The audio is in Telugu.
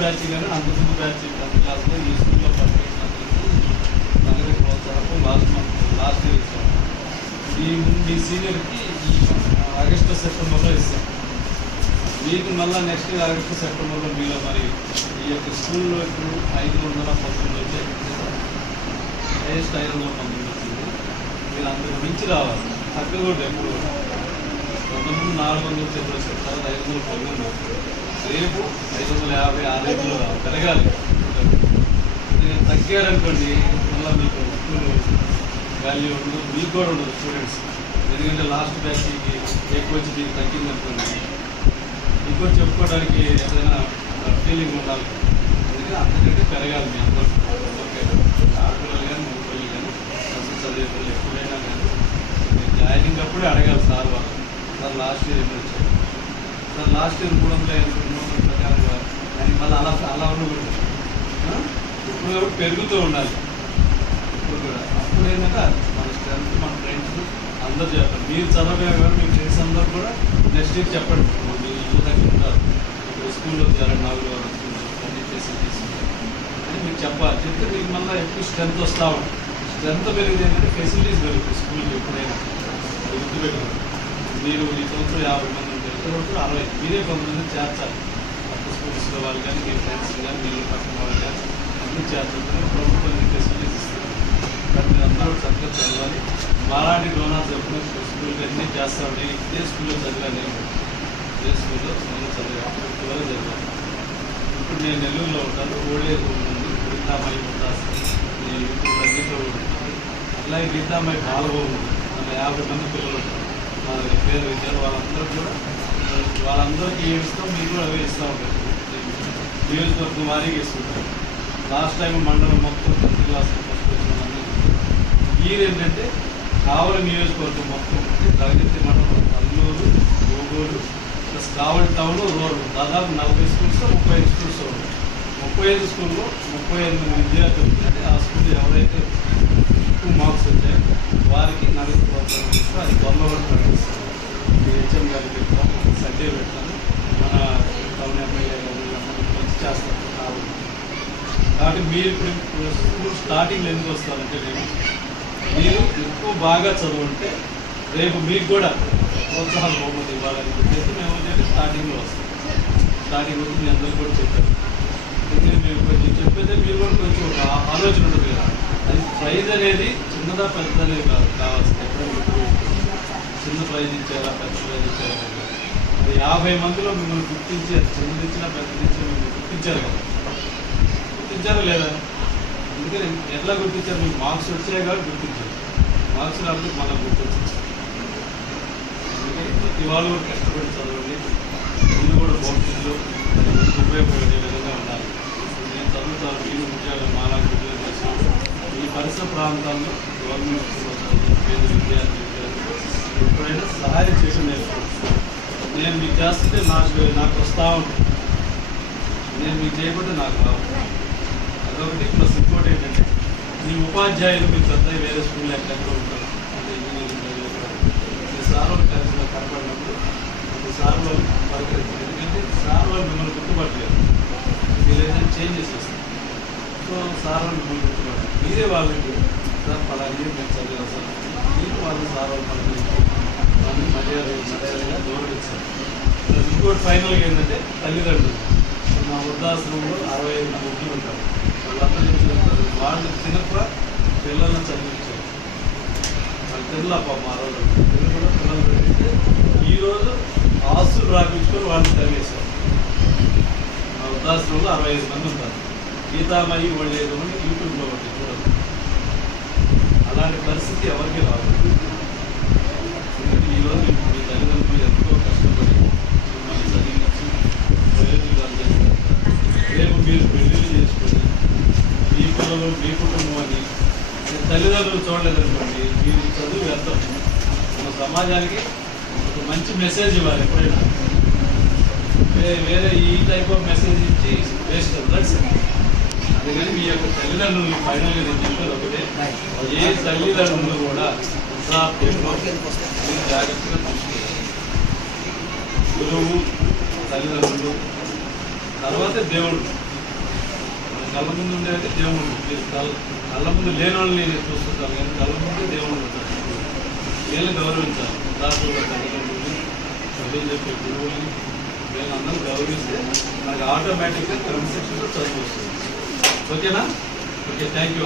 బ్యాచ్ కానీ అంతకుముందు బ్యాచ్ 10th క్లాస్లో ఈ స్కూల్లో పనిచేసినందుకు నగదు ప్రోత్సాహం లాస్ట్ ఇయర్ ఇస్తాం. మీ సీనియర్కి ఈ ఆగస్టు సెప్టెంబర్లో ఇస్తాం. మీకు మళ్ళీ నెక్స్ట్ ఇయర్ ఆగస్టు సెప్టెంబర్లో మీలో మరి ఈ యొక్క స్కూల్లో ఇప్పుడు 519 వచ్చాయి. హైయెస్ట్ 519 వచ్చింది. మీరు అంతకు మించి రావాలి. తక్కువ కూడా ఎప్పుడు కొంతమంది 400 చెట్లు చెప్తారు, 510 రేపు 550 ఆ రేపులో పెరగాలి. తగ్గారనుకోండి మళ్ళీ మీకు స్కూల్ వాల్యూ ఉండదు, మీకు కూడా ఉండదు స్టూడెంట్స్. ఎందుకంటే లాస్ట్ బ్యాచ్కి ఎక్కువ వచ్చి మీకు తగ్గిందనుకోండి మీకు చెప్పుకోవడానికి ఏదైనా ఫీలింగ్ ఉండాలి. అందుకని అంతకంటే పెరగాలి మీ అందరూ. ఓకే, ఆడపిల్లలు కానీ మగపిల్లలు కానీ అసలు చదివే పిల్లలు ఎప్పుడైనా కానీ జాయినింగ్ అప్పుడే అడగాలి సార్ వాళ్ళు. సార్ లాస్ట్ ఇయర్ ఎప్పుడు వచ్చారు సార్, లాస్ట్ ఇయర్ 350 ప్రకారంగా దానికి మళ్ళీ అలా ఉండకూడదు. ఇప్పుడు కూడా పెరుగుతూ ఉండాలి. ఇప్పుడు కూడా అప్పుడు ఏంటంటే మన స్ట్రెంత్ మన ఫ్రెండ్స్ అందరూ చెప్పాలి. మీరు చదవగా కానీ మీ ఫ్రెండ్స్ అందరూ కూడా నెక్స్ట్ ఇయర్ చెప్పండి. మీరు ఇంట్లో దగ్గర ఉంటారు, ఇప్పుడు స్కూల్లో చేయాలి 4 అన్ని ఫెసిలిటీస్ అని మీకు చెప్పాలి. చెప్తే మీకు మళ్ళీ ఎక్కువ స్ట్రెంత్ వస్తూ ఉంటుంది. స్ట్రెంత్ పెరిగింది ఏంటంటే ఫెసిలిటీస్ పెరుగుతాయి స్కూల్కి ఎప్పుడైనా. అది గుర్తుపెట్టుకోండి. మీరు ఈ సంవత్సరం 50 మంది ఉంటారు, 60 మీరే కొంతమంది చేర్చాలి. పక్క స్కూల్స్లో వాళ్ళు కానీ మీ ఫ్రెండ్స్ కానీ మీరు పక్కన వాళ్ళు కానీ అన్ని చేర్చాలి. ప్రభుత్వం ఫెసిలిటీస్ ఇస్తుంది. కానీ మీరు అందరూ చక్కగా చదవాలి. మాలాంటి డోనర్స్ ఎప్పుడు స్కూల్కి అన్నీ చేస్తామండి. ఇదే స్కూల్లో చదివాను, ఇదే స్కూల్లో నేను చదివాను, చదివాను. ఇప్పుడు నేను నెల్లూరులో ఉంటాను. ఓల్డేజ్ ఉంటుంది గీతామయ్య ఉంటాను. నేను ఇప్పుడు అన్నింటిలో ఉంటుంది. అలాగే గీతామయ్య బాలభవన్ ఉంది. మన 50 మంది పిల్లలు ఉంటారు. మా పేరు విద్యార్థులు వాళ్ళందరికీ ఏమిస్తాం, మీరు కూడా అవే ఇస్తూ ఉంటారు. నియోజకవర్గం వారీగా ఇస్తుంటారు. లాస్ట్ టైం మండలం మొత్తం 10th క్లాస్ ఫస్ట్ వచ్చిన ఈయన ఏంటంటే కావలి నియోజకవర్గం మొత్తం ప్రగతి మండలం, అల్లూరు, గోగోలు ప్లస్ కావలి టౌన్, రూరల్ దాదాపు 40 స్కూల్స్ 35 స్కూల్స్ ఉన్నాయి. 35 స్కూల్లో 38 విద్యార్థులు. అంటే ఆ స్కూల్ ఎవరైతే ఎక్కువ మార్క్స్ వచ్చాయో వారికి నగదు ప్రోత్సాహం ఇస్తూ అది త్వరలో కూడా ప్రకటిస్తాను. హెచ్ఎం గారికి పెడతాను, సర్వే పెడతాను, మన టౌన్ ఎమ్మెల్యే గారు వచ్చి చేస్తాను. కాబట్టి మీరు ఇప్పుడు స్కూల్ స్టార్టింగ్లో ఎందుకు వస్తారంటే మీరు ఎక్కువ బాగా చదువుంటే రేపు మీకు కూడా ప్రోత్సాహం బహుమతి ఇవ్వాలని చెప్పేసి మేము ఏంటంటే స్టార్టింగ్లో వస్తాం. స్టార్టింగ్ వచ్చి మీ అందరికీ కూడా చెప్పారు. ఎందుకంటే మేము కొంచెం చెప్పేదే మీరు కూడా కొంచెం ఒక ఆలోచన ఉంటుంది కదా. అది ప్రైజ్ అనేది చిన్నదా పెద్దదనేది కావాల్సింది. ఎప్పుడైనా చిన్న ప్రైజ్ ఇచ్చారా పెద్ద ప్రైజ్ ఇచ్చారా అది 50 మందిలో మిమ్మల్ని గుర్తించి అది చిన్నది ఇచ్చినా పెద్దది ఇచ్చినా మిమ్మల్ని గుర్తించారు కదా. గుర్తించారా లేదా? అందుకని ఎట్లా గుర్తించారు? మీకు మార్క్స్ వచ్చాయి కాబట్టి గుర్తించారు. మార్క్స్ కాబట్టి మనం గుర్తించారు. అందుకని ప్రతి వాళ్ళు కూడా కష్టపడి చదవండి. మీరు కూడా భవిష్యత్తులో ఉపయోగపడే విధంగా ఉండాలి. నేను చదువుతాను, మీరు ఉద్యోగాలు మాలాంటి ఉద్యోగం చేస్తున్నాను. ఈ పరిసర ప్రాంతాల్లో గవర్నమెంట్ స్కూల్లో చదువుతున్న పేద విద్యార్థులు ఎప్పుడైనా సహాయం చేసి నేర్చుకోవచ్చు. నేను మీకు చేస్తుంటే నాకు వస్తూ ఉంటుంది. నేను మీకు చేయకపోతే నాకు రావు. అదొకటి. ప్లస్ ఇంకోటి ఏంటంటే మీ ఉపాధ్యాయులు మీ పెద్ద వేరే స్కూల్లో ఎక్కడెక్కడ ఉంటారు. అంటే ఇంజనీరింగ్ మీ సార్ వాళ్ళు కలిసి కనపడినప్పుడు మీ సార్ వాళ్ళు పలకరించారు. ఎందుకంటే సార్ వాళ్ళు మిమ్మల్ని గుర్తుపట్టలేదు. మీరు ఏదైనా చేంజెస్ చేస్తారు. సో సార్ వాళ్ళు మిమ్మల్ని గుర్తుపట్టారు. మీరే వాళ్ళకి సార్ పలాని మేము చదివాం సార్ మీరు వాళ్ళు సార్ వాళ్ళు పలకరించి వాళ్ళని మర్యాదగా గౌరవించారు. ప్లస్ ఇంకోటి ఫైనల్గా ఏంటంటే తల్లిదండ్రులు. మా వృద్ధాశ్రమంలో 65 ముగ్గురు ఉంటారు. వాళ్ళందరూ ఏం చెప్తారు, వాళ్ళు చిన్నప్పుడు పిల్లలను చదివించారు. వాళ్ళ పిల్లలు మా రోజు పిల్లలు కూడా పిల్లలు చదివిస్తే ఈరోజు ఆస్తులు రాపించుకొని వాళ్ళని చదివేశారు. మా వృద్ధాశ్రమంలో 65 మంది ఉంటారు. గీతామయ్యి ఓల్డేజ్ అని యూట్యూబ్లో ఒకటి చూడదు. అలాంటి పరిస్థితి ఎవరికి రాదు. ఈరోజు మీ తల్లిదండ్రులు ఎంతో కష్టపడి మిమ్మల్ని చదివించి ప్రయోజనాలు చేస్తారు. రేపు మీరు పెళ్ళిళ్ళు చేసుకొని మీ పిల్లలు మీ కుటుంబాన్ని తల్లిదండ్రులు చూడలేదనుకోండి, మీరు చదువు వ్యర్థం. మన సమాజానికి ఒక మంచి మెసేజ్ ఇవ్వాలి. ఎప్పుడైనా వేరే ఈ టైప్ ఆఫ్ మెసేజ్ ఇచ్చి వేస్ట్ దట్స్. అందుకని మీ యొక్క తల్లిదండ్రులు ఫైనల్గా నేను చెప్పేది ఒకటే, ఏ తల్లిదండ్రులు కూడా జాగ్రత్తగా చూసుకోవాలి. గురువు, తల్లిదండ్రులు, తర్వాత దేవుడు, కళ్ళ ముందు ఉండేది దేవుడు. మీరు కళ్ళ ముందు లేని వాళ్ళని చూస్తుంటారు, కానీ కళ్ళ ముందు దేవుడు ఉంటారు. వీళ్ళని గౌరవించాలి. రాష్ట్రంలో తల్లిదండ్రులని, చదువు చెప్పే గురువులని, వీళ్ళందరూ గౌరవిస్తే మనకి ఆటోమేటిక్గా క్రమశిక్షణతో చదువు వస్తుంది. ఓకేనా? Okay, thank you.